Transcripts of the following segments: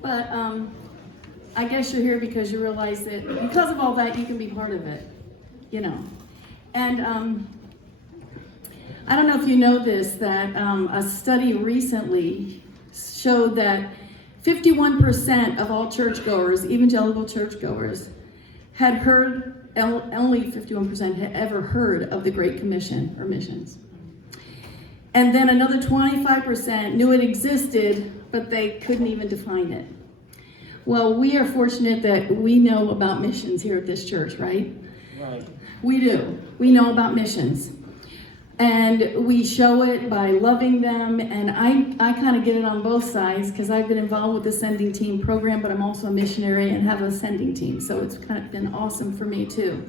But I guess you're here because you realize that because of all that, you can be part of it, you know. And I don't know if you know this, that a study recently showed that 51% of all churchgoers, evangelical churchgoers, had heard, only 51% had ever heard of the Great Commission or missions. And then another 25% knew it existed, but they couldn't even define it. Well, we are fortunate that we know about missions here at this church, right? Right. We do. We know about missions. And we show it by loving them. And I kind of get it on both sides because I've been involved with the sending team program, but I'm also a missionary and have a sending team. So it's kind of been awesome for me too.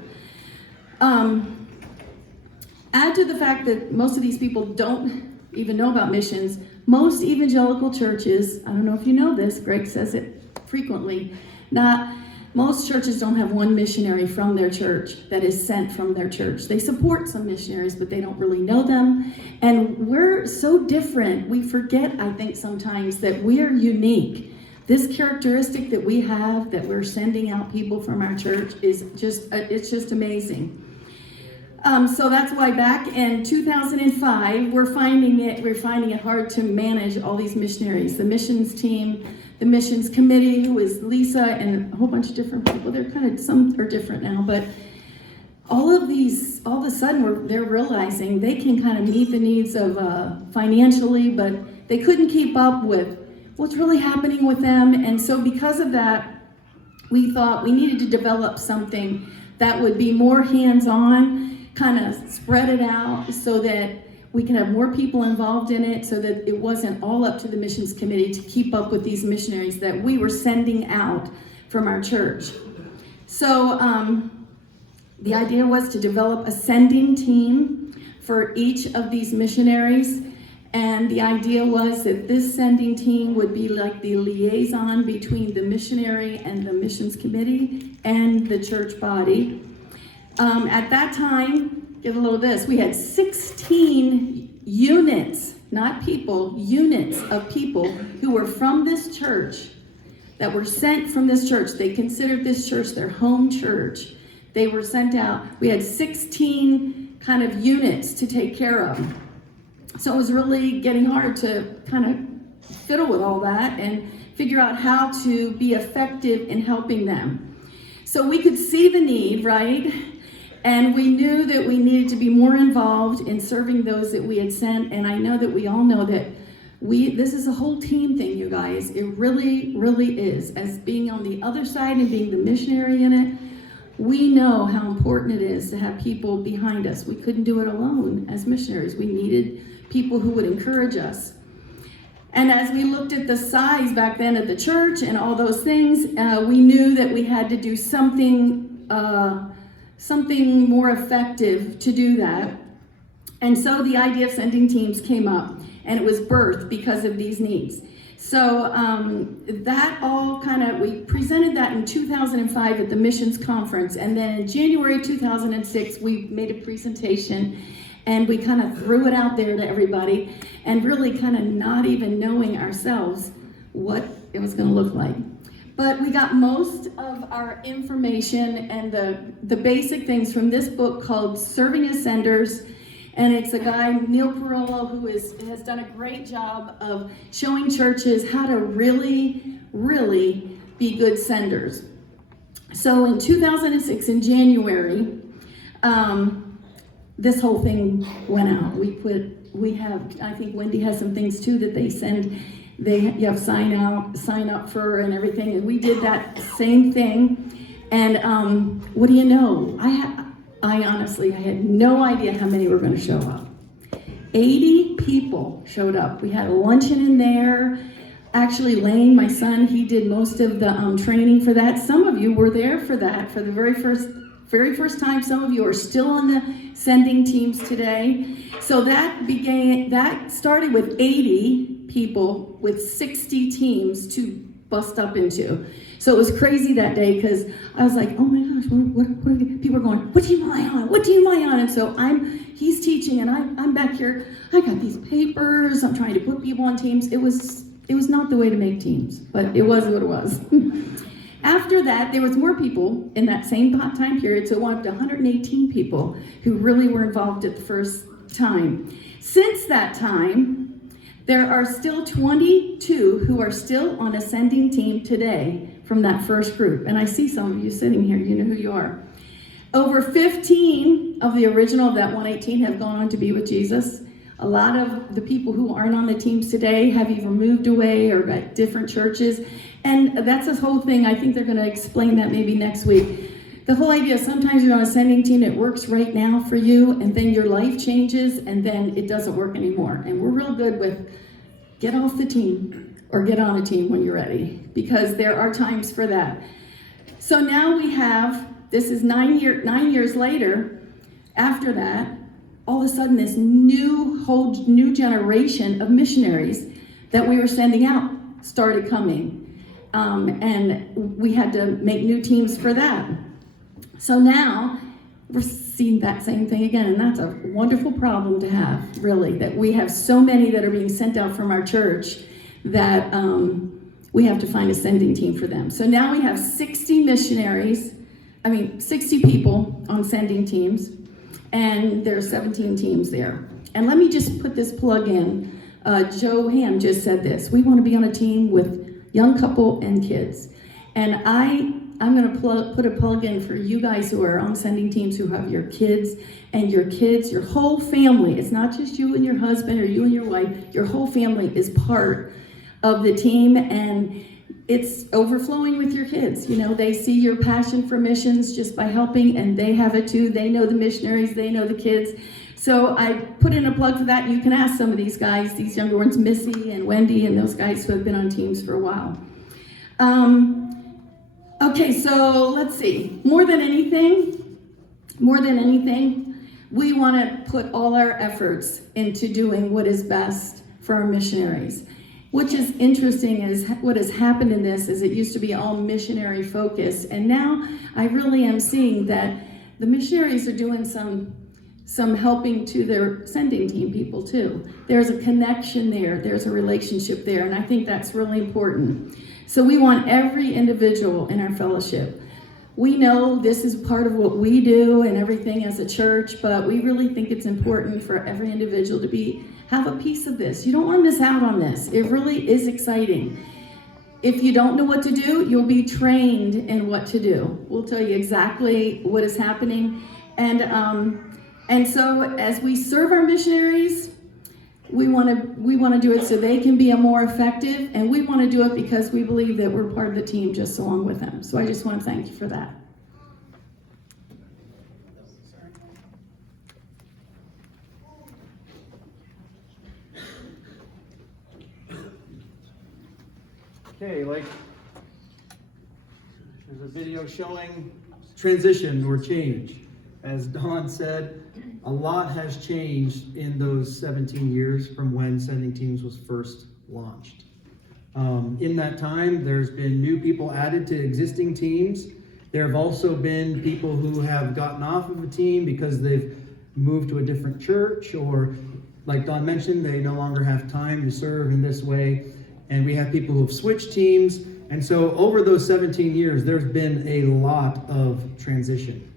Add to the fact that most of these people don't even know about missions. Most evangelical churches, I don't know if you know this, Greg says it frequently, most churches don't have one missionary from their church that is sent from their church. They support some missionaries, but they don't really know them. And we're so different. We forget, I think, sometimes that we're unique. This characteristic that we have, that we're sending out people from our church, is it's just amazing. So that's why back in 2005, we're finding it hard to manage all these missionaries. The missions team, the missions committee, who is Lisa and a whole bunch of different people. Some are different now, but all of a sudden they're realizing they can kind of meet the needs of financially, but they couldn't keep up with what's really happening with them. And so because of that, we thought we needed to develop something that would be more hands-on, kind of spread it out so that we can have more people involved in it, so that it wasn't all up to the missions committee to keep up with these missionaries that we were sending out from our church. So the idea was to develop a sending team for each of these missionaries, and the idea was that this sending team would be like the liaison between the missionary and the missions committee and the church body. At that time, get a load of this, we had 16 units, not people, units of people who were from this church, that were sent from this church. They considered this church their home church. They were sent out. We had 16 kind of units to take care of. So it was really getting hard to kind of fiddle with all that and figure out how to be effective in helping them. So we could see the need, right? And we knew that we needed to be more involved in serving those that we had sent. And I know that we all know that this is a whole team thing, you guys. It really, really is. As being on the other side and being the missionary in it, we know how important it is to have people behind us. We couldn't do it alone as missionaries. We needed people who would encourage us. And as we looked at the size back then of the church and all those things, we knew that we had to do something more effective to do that. And so the idea of sending teams came up, and it was birthed because of these needs. So that all we presented that in 2005 at the missions conference, and then in January 2006 we made a presentation, and we kind of threw it out there to everybody, and really kind of not even knowing ourselves what it was going to look like. But we got most of our information and the basic things from this book called Serving as Senders. And it's a guy, Neil Perillo, who has done a great job of showing churches how to really, really be good senders. So in 2006, in January, this whole thing went out. I think Wendy has some things too that they send. You have sign up for and everything, and we did that same thing. And what do you know? I honestly had no idea how many were going to show up. 80 people showed up. We had a luncheon in there. Actually, Lane, my son, he did most of the training for that. Some of you were there for that for the very first time. Some of you are still on the sending teams today. So that started with 80 people with 60 teams to bust up into. So it was crazy that day because I was like, oh my gosh, what people are going, what team am I on? What team am I on? And so he's teaching and I'm back here. I got these papers. I'm trying to put people on teams. It was It was not the way to make teams, but it was what it was. After that, there was more people in that same time period, so it went up to 118 people who really were involved at the first time. Since that time, there are still 22 who are still on a sending team today from that first group. And I see some of you sitting here, you know who you are. Over 15 of the original of that 118 have gone on to be with Jesus. A lot of the people who aren't on the teams today have either moved away or at different churches. And that's this whole thing. I think they're going to explain that maybe next week. The whole idea, sometimes you're on a sending team, it works right now for you, and then your life changes, and then it doesn't work anymore. And we're real good with get off the team or get on a team when you're ready, because there are times for that. So now we have, this is 9 years later, after that, all of a sudden this whole new generation of missionaries that we were sending out started coming. And we had to make new teams for that. So now we're seeing that same thing again, and that's a wonderful problem to have, really, that we have so many that are being sent out from our church that we have to find a sending team for them. So now we have 60 people on sending teams, and there are 17 teams there. And let me just put this plug in. Joe Ham just said this. We want to be on a team with young couple and kids. And I'm going to put a plug in for you guys who are on sending teams who have your kids, your whole family. It's not just you and your husband or you and your wife. Your whole family is part of the team, and it's overflowing with your kids. You know, they see your passion for missions just by helping, and they have it too. They know the missionaries, they know the kids. So I put in a plug for that. You can ask some of these guys, these younger ones, Missy and Wendy, and those guys who have been on teams for a while. Okay, so let's see. More than anything, we want to put all our efforts into doing what is best for our missionaries. Which is interesting is what has happened in this is it used to be all missionary focused, and now I really am seeing that the missionaries are doing some helping to their sending team people too. There's a connection there, there's a relationship there, and I think that's really important. So we want every individual in our fellowship. We know this is part of what we do and everything as a church, but we really think it's important for every individual to have a piece of this. You don't want to miss out on this. It really is exciting. If you don't know what to do, you'll be trained in what to do. We'll tell you exactly what is happening. And so as we serve our missionaries, we want to do it so they can be more effective, and we want to do it because we believe that we're part of the team just along with them. So I just want to thank you for that. Okay, there's a video showing transition or change. As Dawn said, a lot has changed in those 17 years from when Sending Teams was first launched. In that time, there's been new people added to existing teams. There have also been people who have gotten off of a team because they've moved to a different church, or like Dawn mentioned, they no longer have time to serve in this way. And we have people who have switched teams. And so over those 17 years, there's been a lot of transition.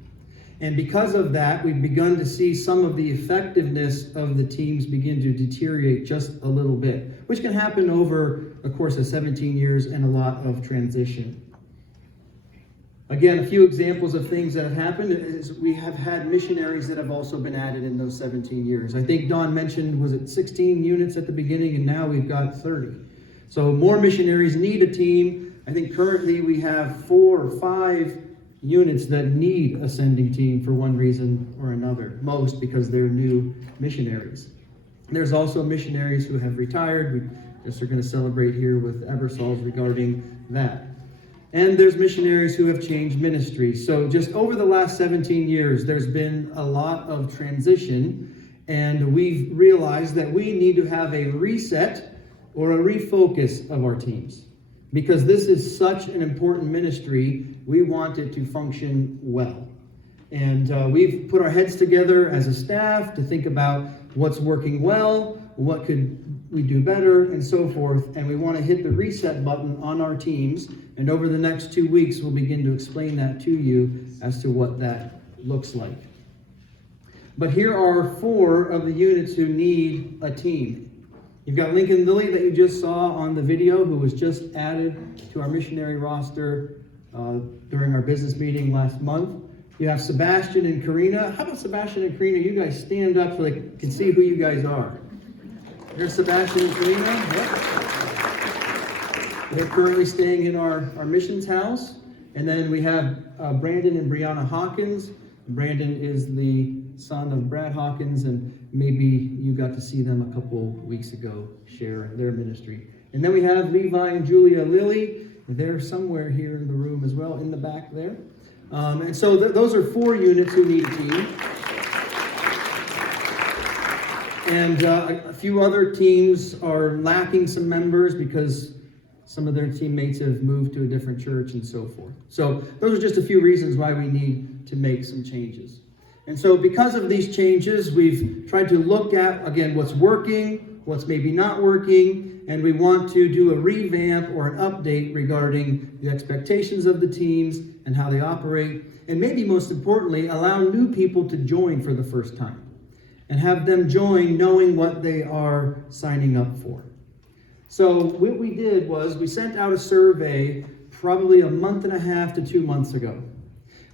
And because of that, we've begun to see some of the effectiveness of the teams begin to deteriorate just a little bit, which can happen over a course of 17 years and a lot of transition. Again, a few examples of things that have happened is we have had missionaries that have also been added in those 17 years. I think Dawn mentioned, was it 16 units at the beginning, and now we've got 30. So more missionaries need a team. I think currently we have 4 or 5 units that need a sending team for one reason or another, most because they're new missionaries. There's also missionaries who have retired. We just are going to celebrate here with Ebersols regarding that. And there's missionaries who have changed ministries. So just over the last 17 years, there's been a lot of transition, and we've realized that we need to have a reset or a refocus of our teams. Because this is such an important ministry, we want it to function well. And we've put our heads together as a staff to think about what's working well, what could we do better, and so forth. And we want to hit the reset button on our teams. And over the next 2 weeks, we'll begin to explain that to you as to what that looks like. But here are 4 of the units who need a team. You've got Lincoln Lilly that you just saw on the video, who was just added to our missionary roster during our business meeting last month. You have Sebastian and Karina. How about Sebastian and Karina? You guys stand up so they can see who you guys are. There's Sebastian and Karina. Yep. They're currently staying in our missions house. And then we have Brandon and Brianna Hawkins. Brandon is the son of Brad Hawkins, and maybe you got to see them a couple weeks ago share their ministry. And then we have Levi and Julia Lilly. They're somewhere here in the room as well, in the back there. And so those are 4 units who need a team. And a few other teams are lacking some members because some of their teammates have moved to a different church and so forth. So those are just a few reasons why we need to make some changes. And so because of these changes, we've tried to look at, again, what's working, what's maybe not working, and we want to do a revamp or an update regarding the expectations of the teams and how they operate, and maybe most importantly, allow new people to join for the first time and have them join knowing what they are signing up for. So what we did was we sent out a survey probably a month and a half to 2 months ago.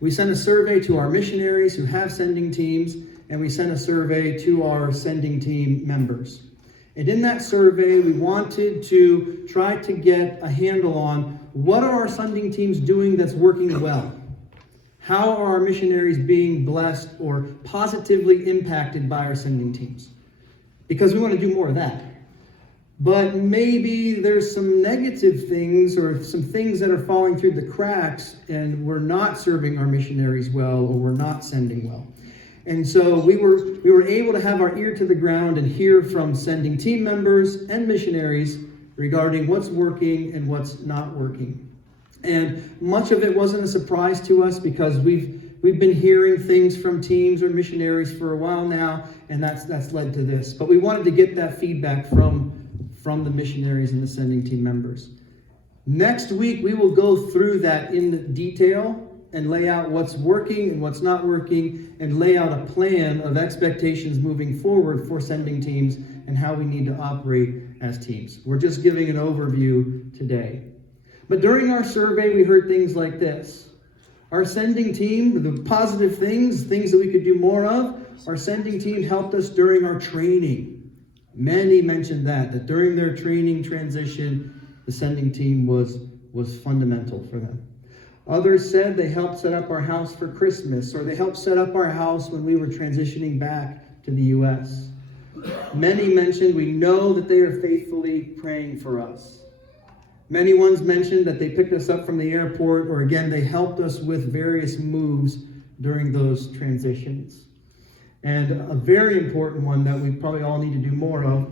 We sent a survey to our missionaries who have sending teams, and we sent a survey to our sending team members. And in that survey, we wanted to try to get a handle on what are our sending teams doing that's working well? How are our missionaries being blessed or positively impacted by our sending teams? Because we want to do more of that. But maybe there's some negative things or some things that are falling through the cracks, and we're not serving our missionaries well, or we're not sending well. And so we were able to have our ear to the ground and hear from sending team members and missionaries regarding what's working and what's not working. And much of it wasn't a surprise to us because we've been hearing things from teams or missionaries for a while now, and that's led to this. But we wanted to get that feedback from the missionaries and the sending team members. Next week, we will go through that in detail and lay out what's working and what's not working, and lay out a plan of expectations moving forward for sending teams and how we need to operate as teams. We're just giving an overview today. But during our survey, we heard things like this. Our sending team, the positive things that we could do more of, our sending team helped us during our training. Many mentioned that during their training transition, the sending team was fundamental for them. Others said they helped set up our house for Christmas, or they helped set up our house when we were transitioning back to the U.S. Many mentioned we know that they are faithfully praying for us. Many ones mentioned that they picked us up from the airport, or again, they helped us with various moves during those transitions. And a very important one that we probably all need to do more of,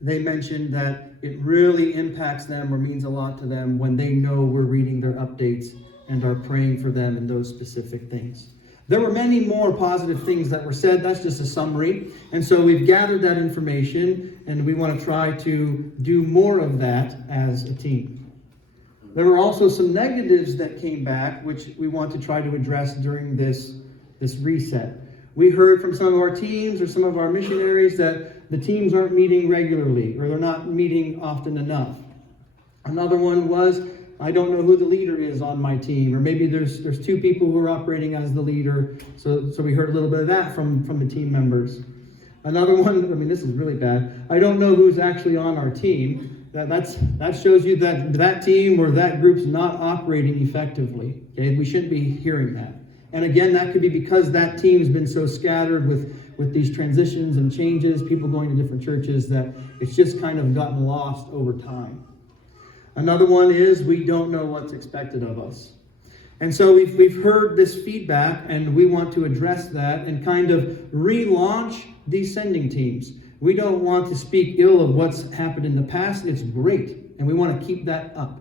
they mentioned that it really impacts them or means a lot to them when they know we're reading their updates and are praying for them in those specific things. There were many more positive things that were said. That's just a summary. And so we've gathered that information, and we want to try to do more of that as a team. There were also some negatives that came back, which we want to try to address during this reset. We heard from some of our teams or some of our missionaries that the teams aren't meeting regularly, or they're not meeting often enough. Another one was, I don't know who the leader is on my team, or maybe there's 2 people who are operating as the leader. So we heard a little bit of that from the team members. Another one, this is really bad. I don't know who's actually on our team. That shows you that team or that group's not operating effectively. Okay, we shouldn't be hearing that. And again, that could be because that team's been so scattered with these transitions and changes, people going to different churches, that it's just kind of gotten lost over time. Another one is we don't know what's expected of us. And so we've heard this feedback, and we want to address that and kind of relaunch these sending teams. We don't want to speak ill of what's happened in the past. It's great, and we want to keep that up.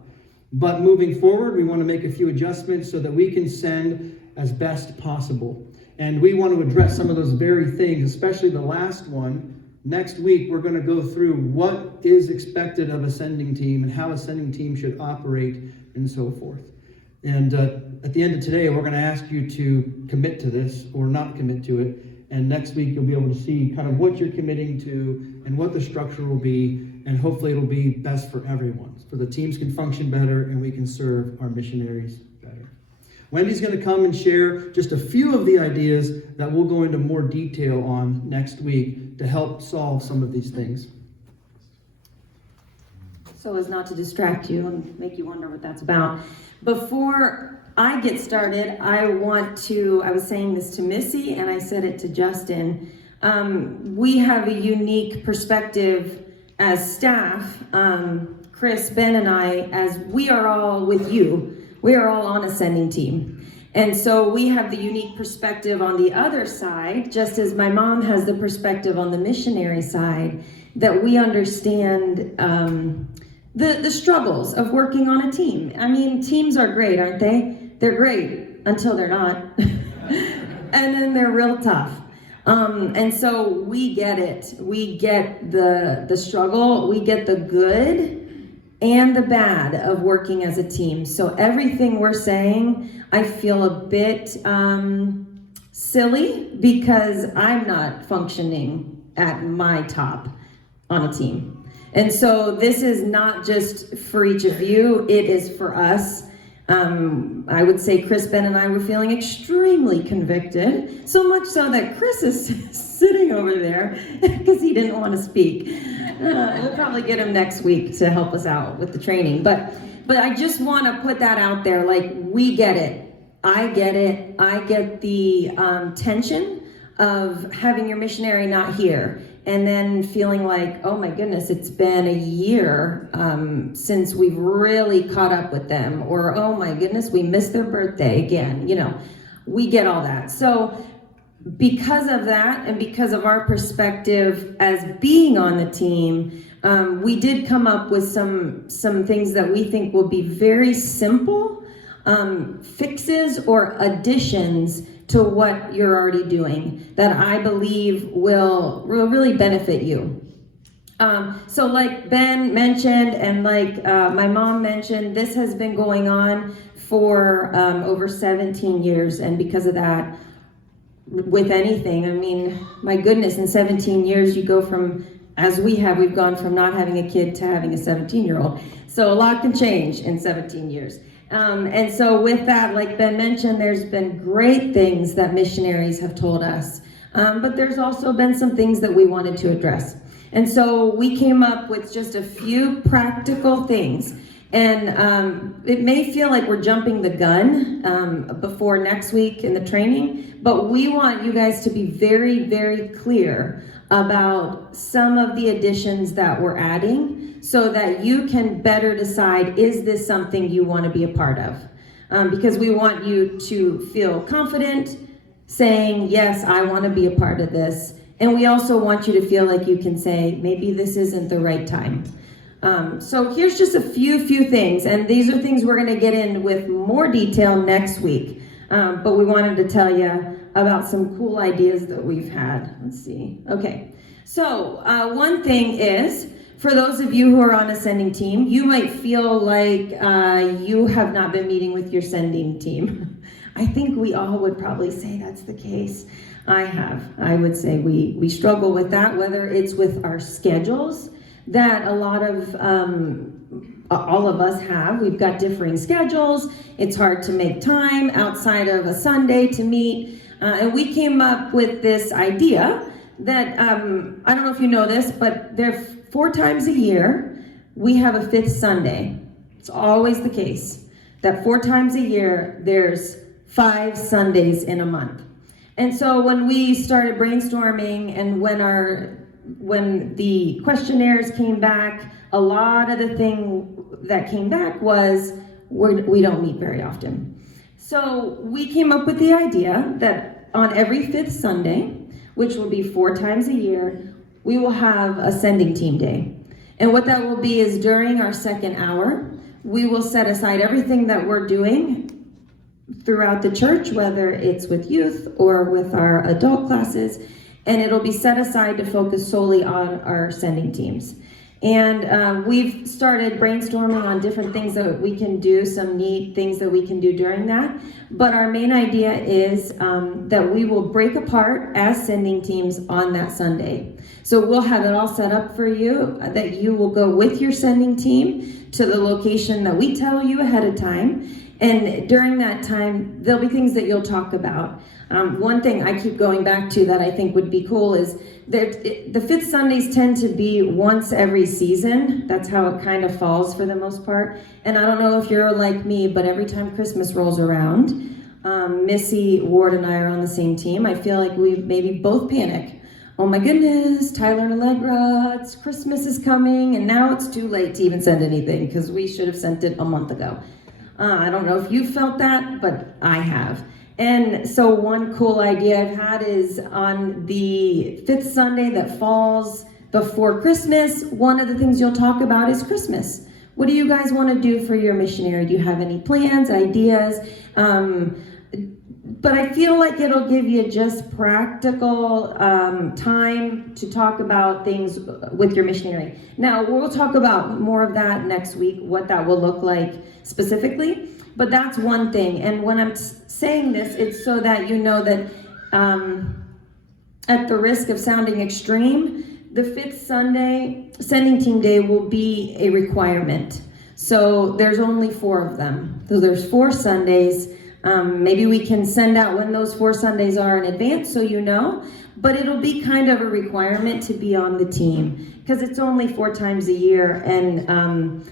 But moving forward, we want to make a few adjustments so that we can send as best possible. And we want to address some of those very things, especially the last one, Next week, we're going to go through what is expected of a sending team and how a sending team should operate and so forth. And at the end of today, we're going to ask you to commit to this or not commit to it. And next week, you'll be able to see kind of what you're committing to and what the structure will be. And hopefully it'll be best for everyone. So the teams can function better and we can serve our missionaries better. Wendy's going to come and share just a few of the ideas that we'll go into more detail on next week to help solve some of these things. So as not to distract you and make you wonder what that's about, before I get started, I was saying this to Missy and I said it to Justin. We have a unique perspective as staff, Chris, Ben, and I, as we are all with you. We are all on a sending team. And so we have the unique perspective on the other side, just as my mom has the perspective on the missionary side, that we understand the struggles of working on a team. I mean, teams are great, aren't they? They're great until they're not. And then they're real tough. And so we get it. We get the struggle. We get the good and the bad of working as a team. So everything we're saying, I feel a bit silly because I'm not functioning at my top on a team. And so this is not just for each of you, it is for us. I would say Chris, Ben, and I were feeling extremely convicted, so much so that Chris is sitting over there because he didn't want to speak. We'll probably get him next week to help us out with the training. But I just want to put that out there, like, we get it. I get it. I get the tension of having your missionary not here and then feeling like, oh my goodness, it's been a year since we've really caught up with them, or oh my goodness, we missed their birthday again. You know, we get all that. So because of that, and because of our perspective as being on the team, we did come up with some things that we think will be very simple fixes or additions to what you're already doing that I believe will really benefit you. So like Ben mentioned and like my mom mentioned, this has been going on for over 17 years, and because of that, with anything, I mean, my goodness, in 17 years you go from, as we've gone from not having a kid to having a 17-year-old. So a lot can change in 17 years. And so with that, like Ben mentioned, there's been great things that missionaries have told us, but there's also been some things that we wanted to address. And so we came up with just a few practical things. And it may feel like we're jumping the gun before next week in the training, but we want you guys to be very, very clear about some of the additions that we're adding so that you can better decide, is this something you want to be a part of? Because we want you to feel confident saying, yes, I want to be a part of this. And we also want you to feel like you can say, maybe this isn't the right time. So here's just a few things, and these are things we're going to get in with more detail next week. But we wanted to tell you about some cool ideas that we've had. Let's see. Okay. So one thing is, for those of you who are on a sending team, you might feel like you have not been meeting with your sending team. I think we all would probably say that's the case. I would say we struggle with that, whether it's with our schedules that a lot of all of us have. We've got differing schedules. It's hard to make time outside of a Sunday to meet. And we came up with this idea that, I don't know if you know this, but there 4 times a year, we have a 5th Sunday. It's always the case that 4 times a year, there's 5 Sundays in a month. And so when we started brainstorming and when the questionnaires came back, a lot of the thing that came back was we don't meet very often. So we came up with the idea that on every 5th Sunday, which will be 4 times a year, we will have a sending team day. And what that will be is during our second hour, we will set aside everything that we're doing throughout the church, whether it's with youth or with our adult classes, and it'll be set aside to focus solely on our sending teams. And we've started brainstorming on different things that we can do, some neat things that we can do during that. But our main idea is that we will break apart as sending teams on that Sunday. So we'll have it all set up for you, that you will go with your sending team to the location that we tell you ahead of time. And during that time, there'll be things that you'll talk about. One thing I keep going back to that I think would be cool is that the fifth Sundays tend to be once every season. That's how it kind of falls for the most part. And I don't know if you're like me, but every time Christmas rolls around, Missy Ward and I are on the same team. I feel like we maybe both panic. Oh my goodness, Tyler and Allegra, it's Christmas is coming, and now it's too late to even send anything because we should have sent it a month ago. I don't know if you felt that, but I have. And so one cool idea I've had is on the fifth Sunday that falls before Christmas, one of the things you'll talk about is Christmas. What do you guys want to do for your missionary? Do you have any plans, ideas? But I feel like it'll give you just practical time to talk about things with your missionary. Now, we'll talk about more of that next week, what that will look like specifically. But that's one thing. And when I'm saying this, it's so that you know that at the risk of sounding extreme, the fifth Sunday, sending team day will be a requirement. So there's only 4 of them. So there's 4 Sundays. Maybe we can send out when those 4 Sundays are in advance so you know. But it'll be kind of a requirement to be on the team because it's only 4 times a year. And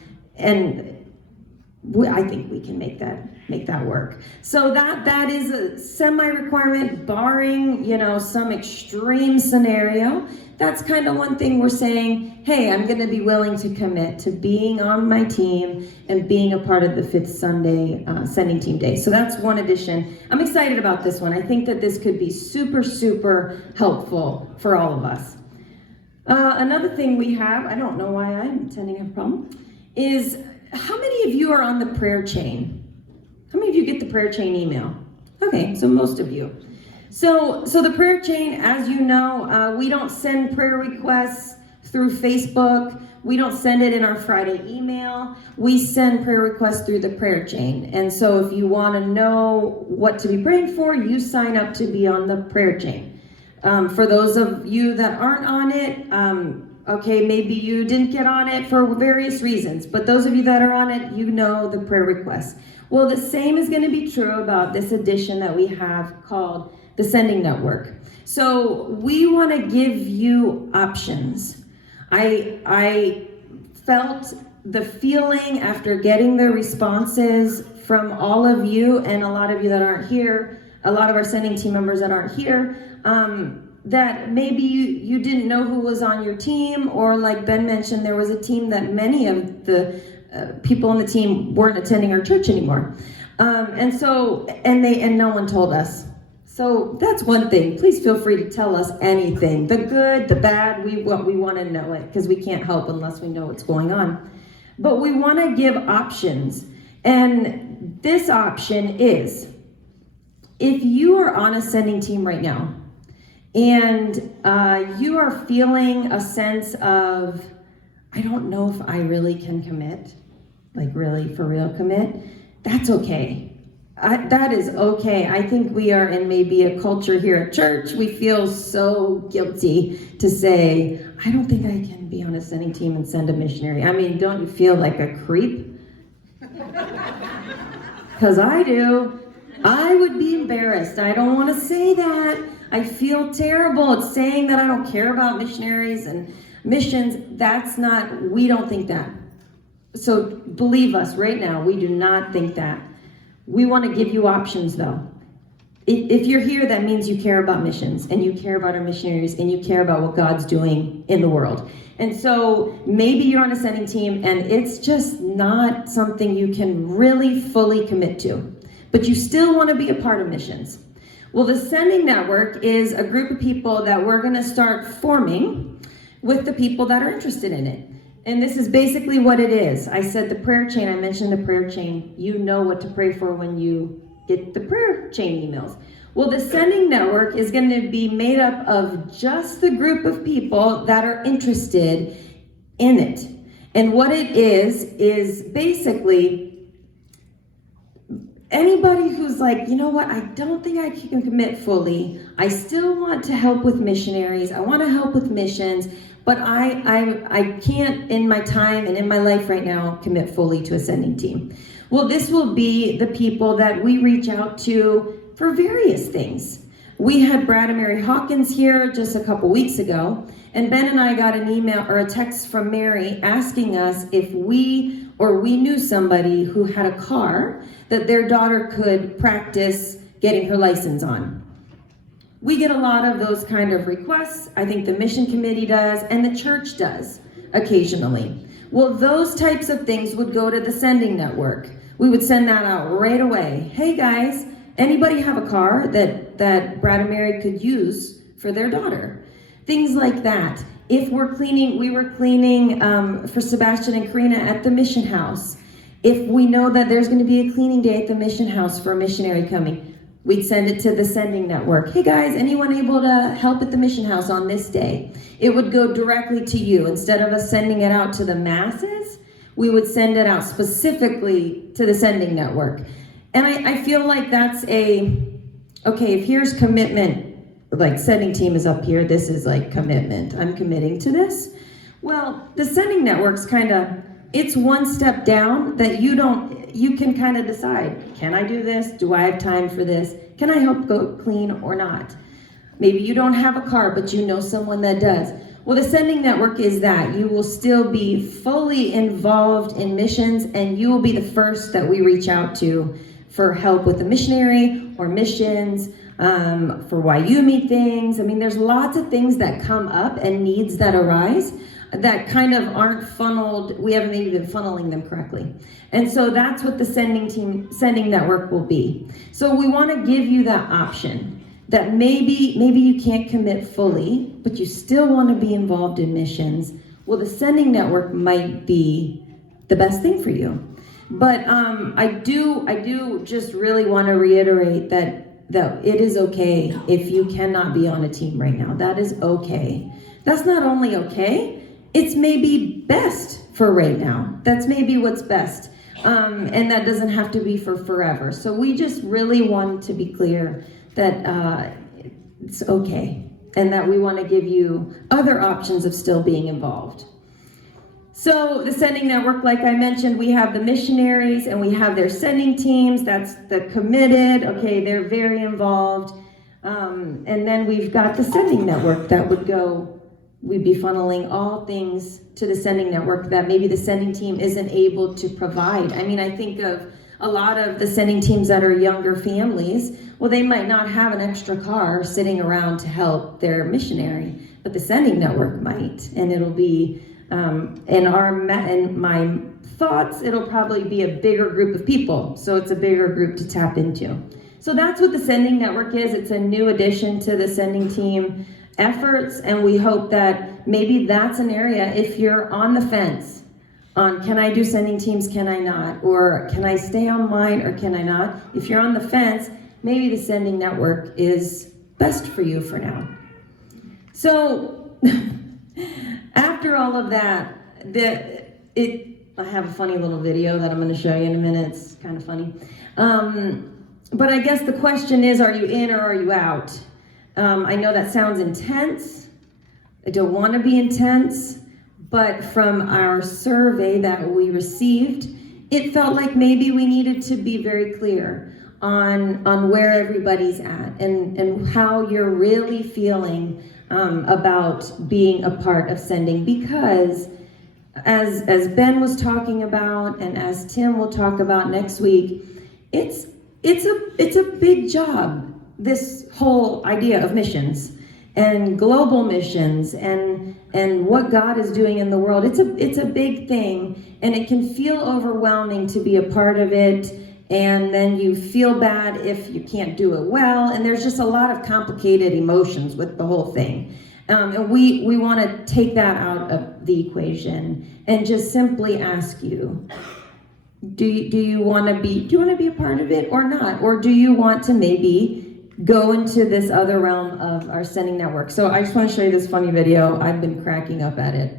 I think we can make that work. So that is a semi-requirement, barring some extreme scenario. That's kind of one thing we're saying. Hey, I'm going to be willing to commit to being on my team and being a part of the fifth Sunday sending team day. So that's one addition. I'm excited about this one. I think that this could be super, super helpful for all of us. Another thing we have, I don't know why I'm tending to have a problem, is how many of you are on the prayer chain? How many of you get the prayer chain email? Okay, so most of you. So the prayer chain, as you know, we don't send prayer requests through Facebook. We don't send it in our Friday email. We send prayer requests through the prayer chain. And so if you want to know what to be praying for, you sign up to be on the prayer chain. For those of you that aren't on it, okay, maybe you didn't get on it for various reasons, but those of you that are on it, you know the prayer requests. Well, the same is going to be true about this edition that we have called the Sending Network. So we want to give you options. I felt the feeling after getting the responses from all of you and a lot of you that aren't here, a lot of our sending team members that aren't here, that maybe you didn't know who was on your team, or like Ben mentioned, there was a team that many of the people on the team weren't attending our church anymore. And no one told us. So that's one thing. Please feel free to tell us anything. The good, the bad, we want to know it because we can't help unless we know what's going on. But we want to give options. And this option is, if you are on a sending team right now, and you are feeling a sense of, I don't know if I really can commit, like really for real commit, that's okay. That is okay. I think we are in maybe a culture here at church, we feel so guilty to say, I don't think I can be on a sending team and send a missionary. I mean, don't you feel like a creep? Because I do. I would be embarrassed. I don't want to say that. I feel terrible. It's saying that I don't care about missionaries and missions. We don't think that. So believe us right now, we do not think that. We want to give you options though. If you're here, that means you care about missions and you care about our missionaries and you care about what God's doing in the world. And so maybe you're on a sending team and it's just not something you can really fully commit to, but you still want to be a part of missions. Well, the Sending Network is a group of people that we're going to start forming with the people that are interested in it. And this is basically what it is. I said the prayer chain, I mentioned the prayer chain. You know what to pray for when you get the prayer chain emails. Well, the Sending Network is going to be made up of just the group of people that are interested in it. And what it is basically anybody who's like, you know what, I don't think I can commit fully. I still want to help with missionaries. I want to help with missions, but I can't in my time and in my life right now commit fully to a sending team. Well, this will be the people that we reach out to for various things. We had Brad and Mary Hawkins here just a couple weeks ago, and Ben and I got an email or a text from Mary asking us if we knew somebody who had a car that their daughter could practice getting her license on. We get a lot of those kind of requests. I think the mission committee does, and the church does occasionally. Well, those types of things would go to the Sending Network. We would send that out right away. Hey guys, anybody have a car that Brad and Mary could use for their daughter? Things like that. If we were cleaning for Sebastian and Karina at the mission house. If we know that there's going to be a cleaning day at the mission house for a missionary coming, we'd send it to the Sending Network. Hey guys, anyone able to help at the mission house on this day? It would go directly to you. Instead of us sending it out to the masses, we would send it out specifically to the Sending Network. And I feel like that's okay, if here's commitment, like sending team is up here, this is like commitment. I'm committing to this. Well, the Sending Network's it's one step down that you can kind of decide, can I do this? Do I have time for this? Can I help go clean or not? Maybe you don't have a car, but you know someone that does. Well, the Sending Network is that. You will still be fully involved in missions, and you will be the first that we reach out to for help with a missionary or missions, for YU things. I mean, there's lots of things that come up and needs that arise that kind of aren't funneled. We haven't maybe been funneling them correctly. And so that's what the Sending Network will be. So we want to give you that option that maybe you can't commit fully, but you still want to be involved in missions. Well, the Sending Network might be the best thing for you. But I do just really want to reiterate that it is okay if you cannot be on a team right now. That is okay. That's not only okay, it's maybe best for right now. That's maybe what's best. And that doesn't have to be for forever. So we just really want to be clear that it's okay, and that we want to give you other options of still being involved. So the Sending Network, like I mentioned, we have the missionaries and we have their sending teams. That's the committed, okay, they're very involved. And then we've got the Sending Network that we'd be funneling all things to the Sending Network that maybe the sending team isn't able to provide. I mean, I think of a lot of the sending teams that are younger families. Well, they might not have an extra car sitting around to help their missionary, but the Sending Network might, and it'll be in my thoughts, it'll probably be a bigger group of people, so it's a bigger group to tap into. So that's what the Sending Network is. It's a new addition to the sending team efforts, and we hope that maybe that's an area, if you're on the fence on can I do sending teams, can I not, or can I stay online or can I not, if you're on the fence, maybe the Sending Network is best for you for now. So after all of that, I have a funny little video that I'm going to show you in a minute. It's kind of funny. But I guess the question is, are you in or are you out? I know that sounds intense. I don't want to be intense, but from our survey that we received, it felt like maybe we needed to be very clear on where everybody's at and how you're really feeling about being a part of sending, because as Ben was talking about and as Tim will talk about next week, it's a big job, this whole idea of missions and global missions and what God is doing in the world. It's a big thing, and it can feel overwhelming to be a part of it, and then you feel bad if you can't do it well, and there's just a lot of complicated emotions with the whole thing. And we want to take that out of the equation and just simply ask you, do you want to be a part of it or not? Or do you want to maybe go into this other realm of our sending network. So I just want to show you this funny video. I've been cracking up at it.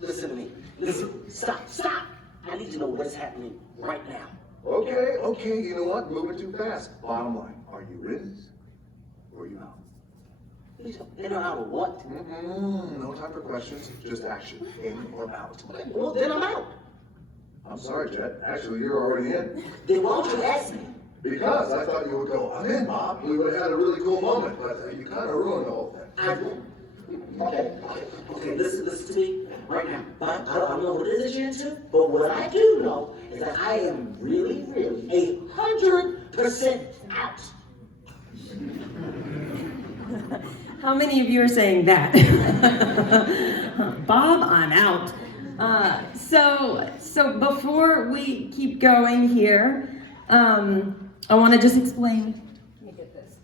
Listen to me. Listen. Stop. I need to know what is happening right now. Okay, you know what? Moving too fast. Bottom line, are you in or are you out? In or out of what? No time for questions, just action. In or out. Well, then I'm out. I'm sorry, Jet. Actually, you're already in. Then why don't you ask me? Because I thought you would go, I'm in, Bob. We would have had a really cool moment, but you kind of ruined the whole thing. Okay, listen to me right now. I don't know what it is you're into, but what I do know is that I am really 100% out. How many of you are saying that? Bob, I'm out. So before we keep going here, I want to just explain. Let me get this.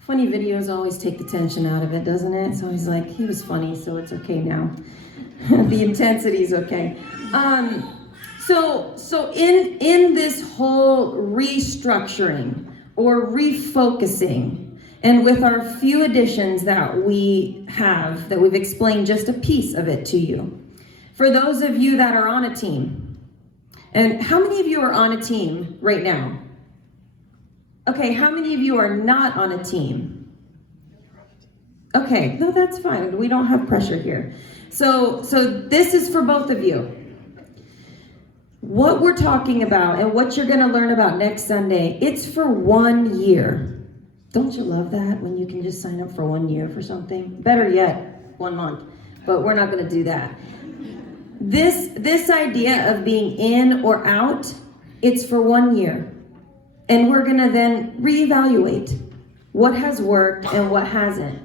Funny videos always take the tension out of it, doesn't it? It's always like, he was funny, so it's okay now. The intensity's okay. So in this whole restructuring or refocusing, and with our few additions that we have, that we've explained just a piece of it to you, for those of you that are on a team, and how many of you are on a team right now? Okay, how many of you are not on a team? Okay, no, that's fine. We don't have pressure here. So this is for both of you. What we're talking about and what you're going to learn about next Sunday, it's for 1 year. Don't you love that when you can just sign up for 1 year for something? Better yet, 1 month. But we're not going to do that. This idea of being in or out, it's for 1 year. And we're going to then reevaluate what has worked and what hasn't.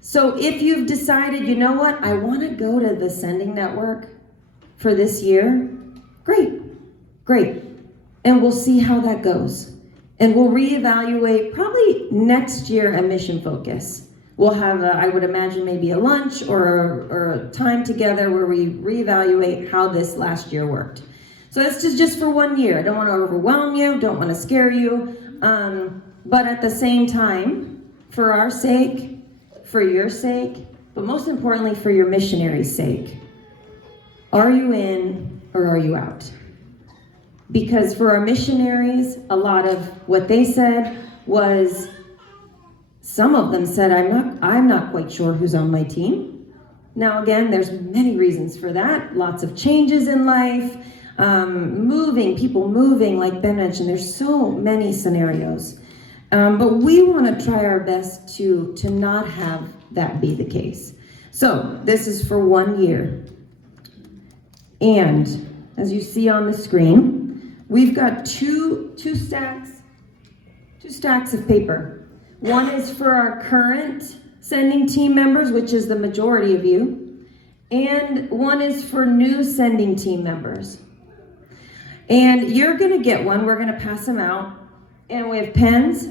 So if you've decided, you know what, I want to go to the sending network for this year, great. And we'll see how that goes. And we'll reevaluate probably next year at Mission Focus. We'll have, I would imagine, maybe a lunch or a time together where we reevaluate how this last year worked. So that's just for 1 year. I don't want to overwhelm you, don't want to scare you. But at the same time, for our sake, for your sake, but most importantly for your missionary's sake, are you in or are you out? Because for our missionaries, a lot of what they said was, some of them said, I'm not quite sure who's on my team. Now again, there's many reasons for that. Lots of changes in life, people moving, like Ben mentioned. There's so many scenarios. But we want to try our best to not have that be the case. So this is for 1 year. And as you see on the screen, we've got two stacks of paper. One is for our current sending team members, which is the majority of you, and one is for new sending team members. And you're going to get one. We're going to pass them out. And we have pens.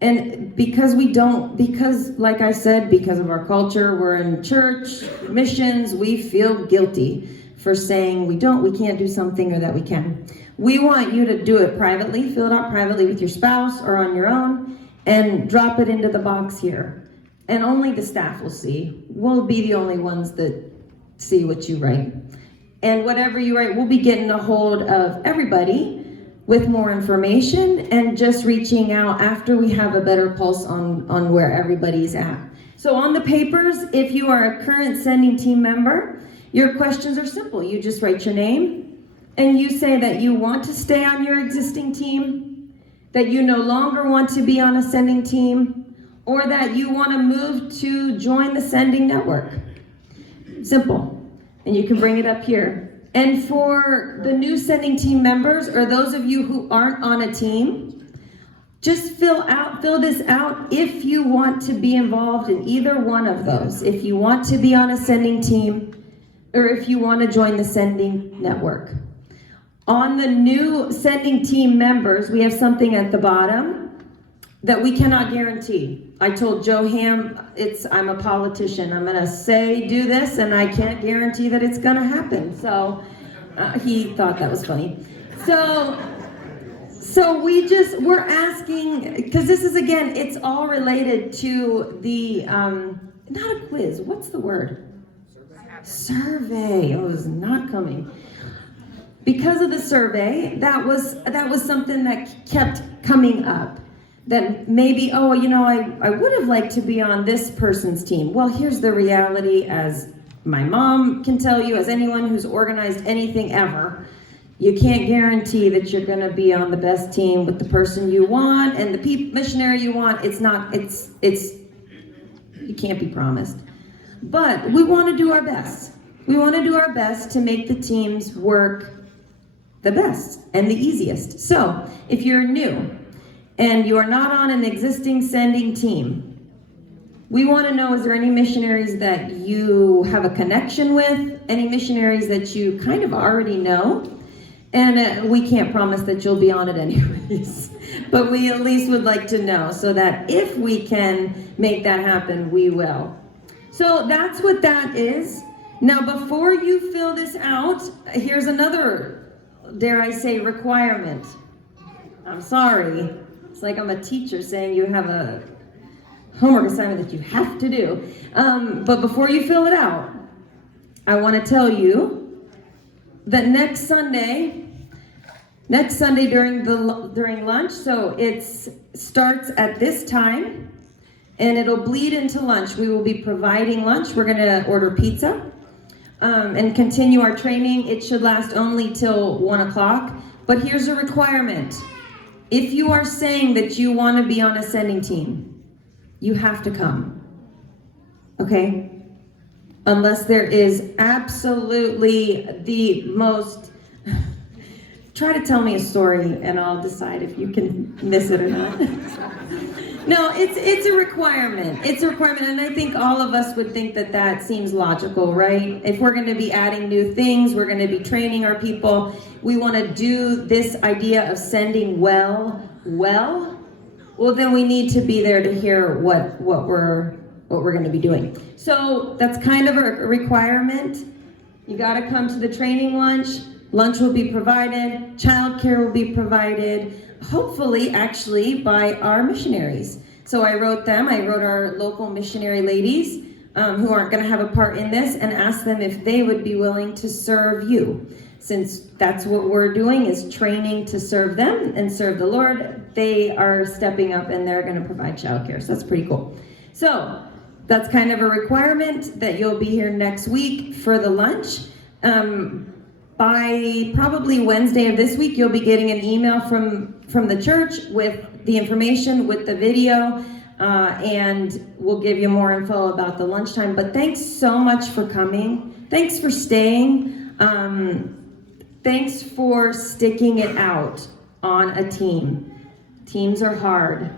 And because like I said, because of our culture, we're in church, missions, we feel guilty for saying we can't do something or that we can. We want you to do it privately, fill it out privately with your spouse or on your own, and drop it into the box here. And only the staff will see. We'll be the only ones that see what you write. And whatever you write, we'll be getting a hold of everybody with more information and just reaching out after we have a better pulse on where everybody's at. So on the papers, if you are a current sending team member, your questions are simple. You just write your name and you say that you want to stay on your existing team, that you no longer want to be on a sending team, or that you want to move to join the sending network. Simple. And you can bring it up here. And for the new sending team members, or those of you who aren't on a team, just fill this out if you want to be involved in either one of those. If you want to be on a sending team, or if you want to join the sending network. On the new sending team members, we have something at the bottom that we cannot guarantee. I told Joe Ham, I'm a politician. I'm gonna say do this, and I can't guarantee that it's gonna happen. So He thought that was funny. So we're asking, because this is, again, it's all related to the, not a quiz, what's the word? Survey. Oh, it's not coming. Because of the survey, that was something that kept coming up. That maybe, I would have liked to be on this person's team. Well, here's the reality, as my mom can tell you, as anyone who's organized anything ever, you can't guarantee that you're going to be on the best team with the person you want and the missionary you want. You can't be promised. But we want to do our best. We want to do our best to make the teams work the best and the easiest. So if you're new and you are not on an existing sending team, we want to know, is there any missionaries that you have a connection with? Any missionaries that you kind of already know? And we can't promise that you'll be on it anyways. But we at least would like to know, so that if we can make that happen, we will. So that's what that is. Now, before you fill this out, here's another, dare I say, requirement. I'm sorry. It's like I'm a teacher saying you have a homework assignment that you have to do. But before you fill it out, I want to tell you that next Sunday during lunch, so it starts at this time, and it'll bleed into lunch. We will be providing lunch. We're going to order pizza and continue our training. It should last only till 1 o'clock. But here's a requirement. If you are saying that you want to be on a sending team, you have to come. Okay? Unless there is absolutely the most... Try to tell me a story and I'll decide if you can miss it or not. No, it's a requirement. It's a requirement, and I think all of us would think that that seems logical, right? If we're going to be adding new things, we're going to be training our people, we want to do this idea of sending well, then we need to be there to hear what we're going to be doing. So that's kind of a requirement. You got to come to the training lunch. Lunch will be provided, childcare will be provided, hopefully actually by our missionaries. So I wrote our local missionary ladies who aren't going to have a part in this, and asked them if they would be willing to serve you. Since that's what we're doing, is training to serve them and serve the Lord, they are stepping up and they're going to provide childcare. So that's pretty cool. So that's kind of a requirement that you'll be here next week for the lunch. By probably Wednesday of this week, you'll be getting an email from the church with the information, with the video, and we'll give you more info about the lunchtime. But thanks so much for coming. Thanks for staying. Thanks for sticking it out on a team. Teams are hard.